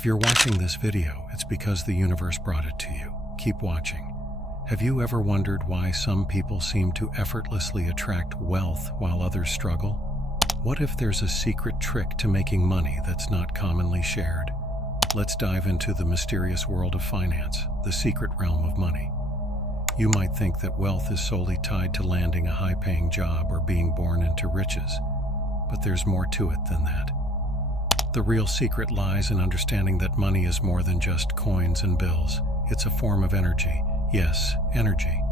If you're watching this video, it's because the universe brought it to you. Keep watching. Have you ever wondered why some people seem to effortlessly attract wealth while others struggle? What if there's a secret trick to making money that's not commonly shared? Let's dive into the mysterious world of finance, the secret realm of money. You might think that wealth is solely tied to landing a high-paying job or being born into riches, but there's more to it than that. The real secret lies in understanding that money is more than just coins and bills. It's a form of energy. Yes, energy.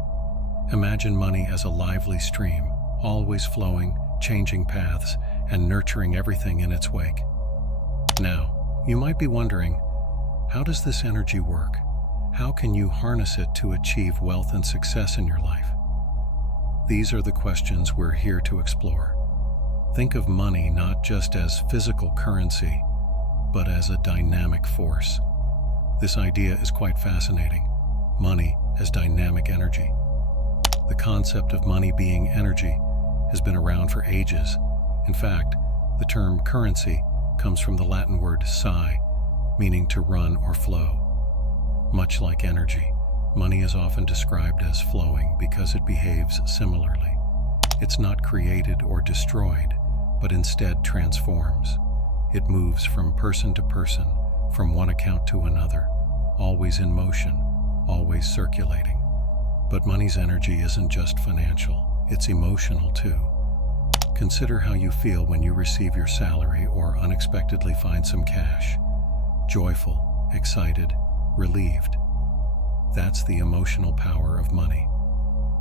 Imagine money as a lively stream, always flowing, changing paths, and nurturing everything in its wake. Now, you might be wondering, how does this energy work? How can you harness it to achieve wealth and success in your life? These are the questions we're here to explore. Think of money not just as physical currency, but as a dynamic force. This idea is quite fascinating. Money as dynamic energy. The concept of money being energy has been around for ages. In fact, the term currency comes from the Latin word psi, meaning to run or flow. Much like energy, money is often described as flowing because it behaves similarly. It's not created or destroyed, but instead transforms. It moves from person to person, from one account to another, always in motion, always circulating. But money's energy isn't just financial, it's emotional too. Consider how you feel when you receive your salary or unexpectedly find some cash. Joyful, excited, relieved. That's the emotional power of money.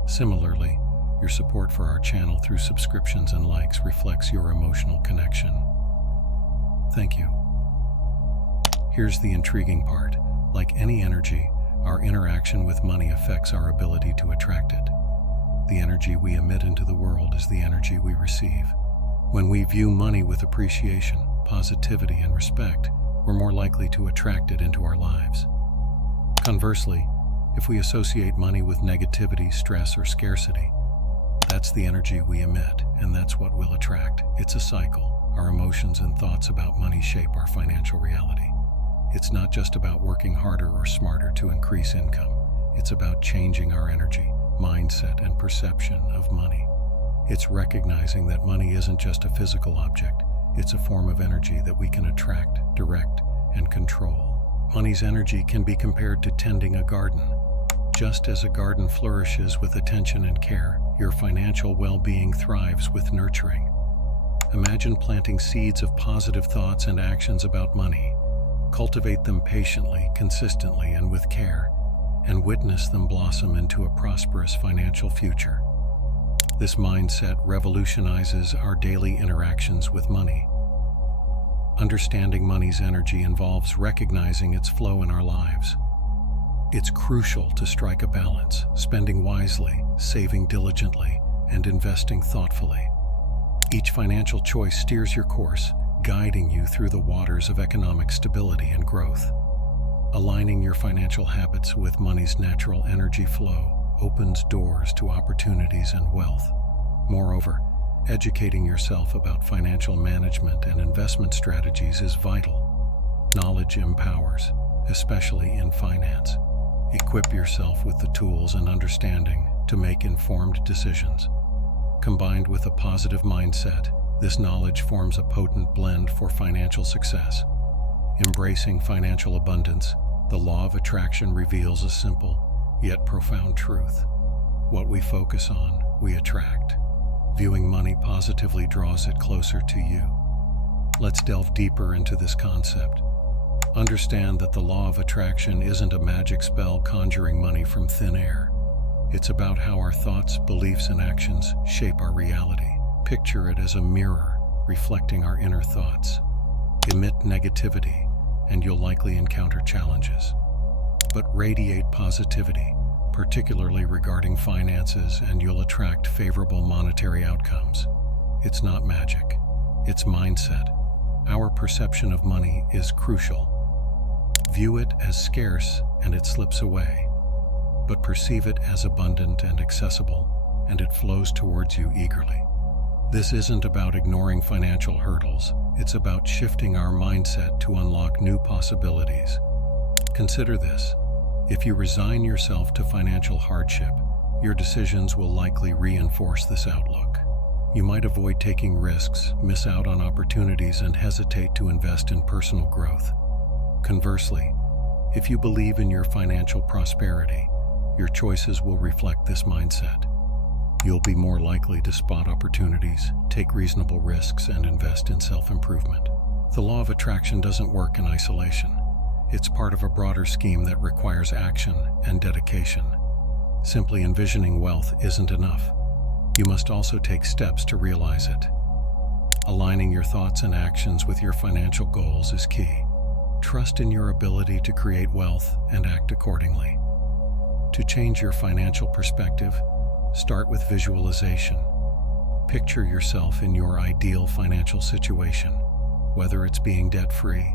Similarly, your support for our channel through subscriptions and likes reflects your emotional connection. Thank you. Here's the intriguing part. Like any energy, our interaction with money affects our ability to attract it. The energy we emit into the world is the energy we receive. When we view money with appreciation, positivity, and respect, we're more likely to attract it into our lives. Conversely, if we associate money with negativity, stress, or scarcity, that's the energy we emit, and that's what we'll attract. It's a cycle. Our emotions and thoughts about money shape our financial reality. It's not just about working harder or smarter to increase income. It's about changing our energy, mindset, and perception of money. It's recognizing that money isn't just a physical object. It's a form of energy that we can attract, direct, and control. Money's energy can be compared to tending a garden. Just as a garden flourishes with attention and care, your financial well-being thrives with nurturing. Imagine planting seeds of positive thoughts and actions about money. Cultivate them patiently, consistently, and with care, and witness them blossom into a prosperous financial future. This mindset revolutionizes our daily interactions with money. Understanding money's energy involves recognizing its flow in our lives. It's crucial to strike a balance, spending wisely, saving diligently, and investing thoughtfully. Each financial choice steers your course, guiding you through the waters of economic stability and growth. Aligning your financial habits with money's natural energy flow opens doors to opportunities and wealth. Moreover, educating yourself about financial management and investment strategies is vital. Knowledge empowers, especially in finance. Equip yourself with the tools and understanding to make informed decisions. Combined with a positive mindset, this knowledge forms a potent blend for financial success. Embracing financial abundance, the law of attraction reveals a simple, yet profound truth. What we focus on, we attract. Viewing money positively draws it closer to you. Let's delve deeper into this concept. Understand that the law of attraction isn't a magic spell conjuring money from thin air. It's about how our thoughts, beliefs, and actions shape our reality. Picture it as a mirror reflecting our inner thoughts. Emit negativity, and you'll likely encounter challenges. But radiate positivity, particularly regarding finances, and you'll attract favorable monetary outcomes. It's not magic, it's mindset. Our perception of money is crucial. View it as scarce and it slips away, but perceive it as abundant and accessible, and it flows towards you eagerly. This isn't about ignoring financial hurdles. It's about shifting our mindset to unlock new possibilities. Consider this. If you resign yourself to financial hardship, your decisions will likely reinforce this outlook. You might avoid taking risks, miss out on opportunities, and hesitate to invest in personal growth. Conversely, if you believe in your financial prosperity, your choices will reflect this mindset. You'll be more likely to spot opportunities, take reasonable risks, and invest in self-improvement. The law of attraction doesn't work in isolation. It's part of a broader scheme that requires action and dedication. Simply envisioning wealth isn't enough. You must also take steps to realize it. Aligning your thoughts and actions with your financial goals is key. Trust in your ability to create wealth and act accordingly. To change your financial perspective, start with visualization. Picture yourself in your ideal financial situation, whether it's being debt-free,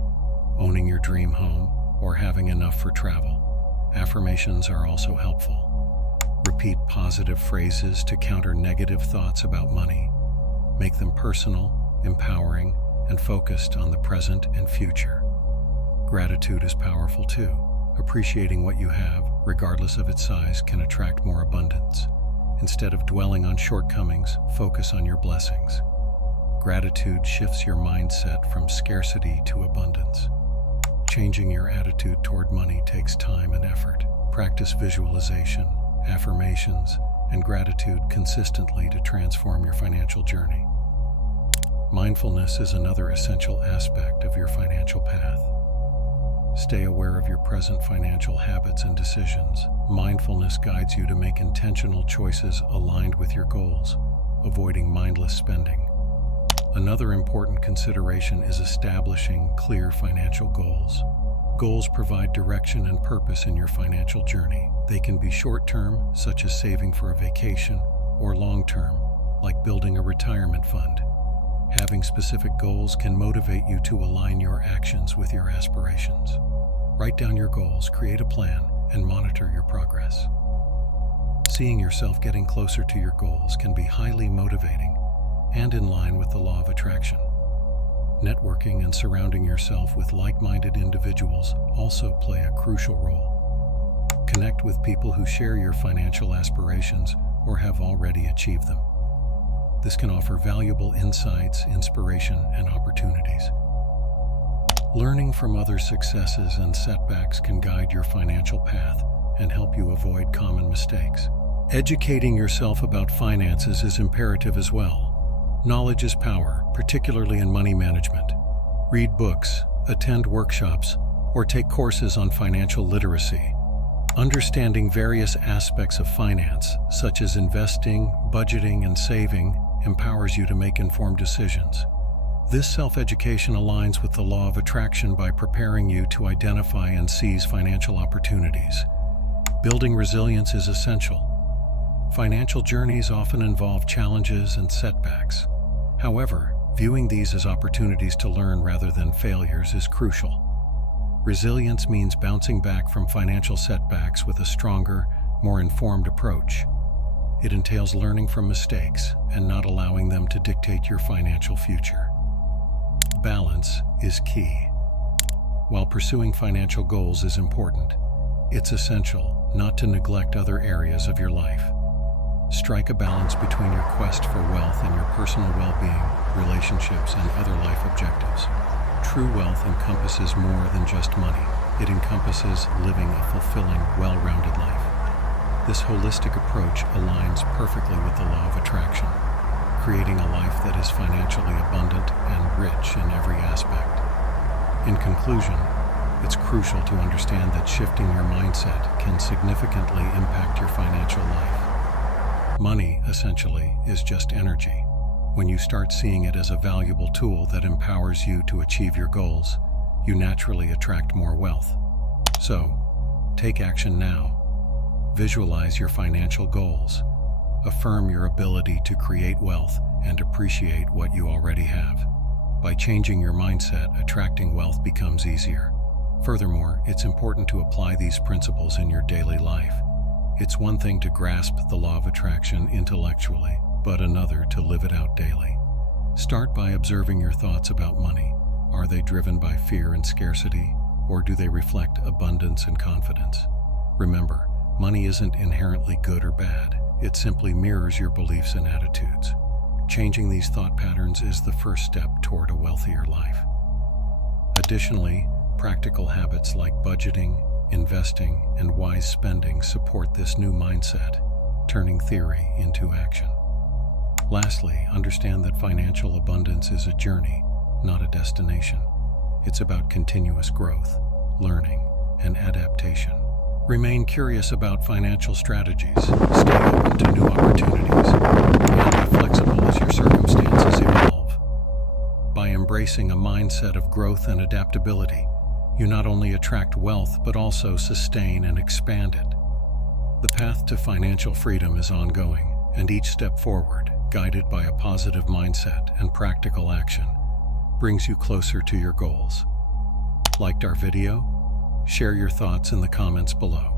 owning your dream home, or having enough for travel. Affirmations are also helpful. Repeat positive phrases to counter negative thoughts about money. Make them personal, empowering, and focused on the present and future. Gratitude is powerful too. Appreciating what you have, regardless of its size, can attract more abundance. Instead of dwelling on shortcomings, focus on your blessings. Gratitude shifts your mindset from scarcity to abundance. Changing your attitude toward money takes time and effort. Practice visualization, affirmations, and gratitude consistently to transform your financial journey. Mindfulness is another essential aspect of your financial path. Stay aware of your present financial habits and decisions. Mindfulness guides you to make intentional choices aligned with your goals, avoiding mindless spending. Another important consideration is establishing clear financial goals. Goals provide direction and purpose in your financial journey. They can be short-term, such as saving for a vacation, or long-term, like building a retirement fund. Having specific goals can motivate you to align your actions with your aspirations. Write down your goals, create a plan, and monitor your progress. Seeing yourself getting closer to your goals can be highly motivating and in line with the law of attraction. Networking and surrounding yourself with like-minded individuals also play a crucial role. Connect with people who share your financial aspirations or have already achieved them. This can offer valuable insights, inspiration, and opportunities. Learning from others' successes and setbacks can guide your financial path and help you avoid common mistakes. Educating yourself about finances is imperative as well. Knowledge is power, particularly in money management. Read books, attend workshops, or take courses on financial literacy. Understanding various aspects of finance, such as investing, budgeting, and saving, empowers you to make informed decisions. This self-education aligns with the law of attraction by preparing you to identify and seize financial opportunities. Building resilience is essential. Financial journeys often involve challenges and setbacks. However, viewing these as opportunities to learn rather than failures is crucial. Resilience means bouncing back from financial setbacks with a stronger, more informed approach. It entails learning from mistakes and not allowing them to dictate your financial future. Balance is key. While pursuing financial goals is important, it's essential not to neglect other areas of your life. Strike a balance between your quest for wealth and your personal well-being, relationships, and other life objectives. True wealth encompasses more than just money. It encompasses living a fulfilling, well-rounded life. This holistic approach aligns perfectly with the law of attraction, creating a life that is financially abundant and rich in every aspect. In conclusion, it's crucial to understand that shifting your mindset can significantly impact your financial life. Money, essentially, is just energy. When you start seeing it as a valuable tool that empowers you to achieve your goals, you naturally attract more wealth. So, take action now. Visualize your financial goals. Affirm your ability to create wealth and appreciate what you already have. By changing your mindset, attracting wealth becomes easier. Furthermore, it's important to apply these principles in your daily life. It's one thing to grasp the law of attraction intellectually, but another to live it out daily. Start by observing your thoughts about money. Are they driven by fear and scarcity, or do they reflect abundance and confidence? Remember, money isn't inherently good or bad. It simply mirrors your beliefs and attitudes. Changing these thought patterns is the first step toward a wealthier life. Additionally, practical habits like budgeting, investing, and wise spending support this new mindset, turning theory into action. Lastly, understand that financial abundance is a journey, not a destination. It's about continuous growth, learning, and adaptation. Remain curious about financial strategies, stay open to new opportunities, and be flexible as your circumstances evolve. By embracing a mindset of growth and adaptability, you not only attract wealth but also sustain and expand it. The path to financial freedom is ongoing, and each step forward, guided by a positive mindset and practical action, brings you closer to your goals. Liked our video? Share your thoughts in the comments below.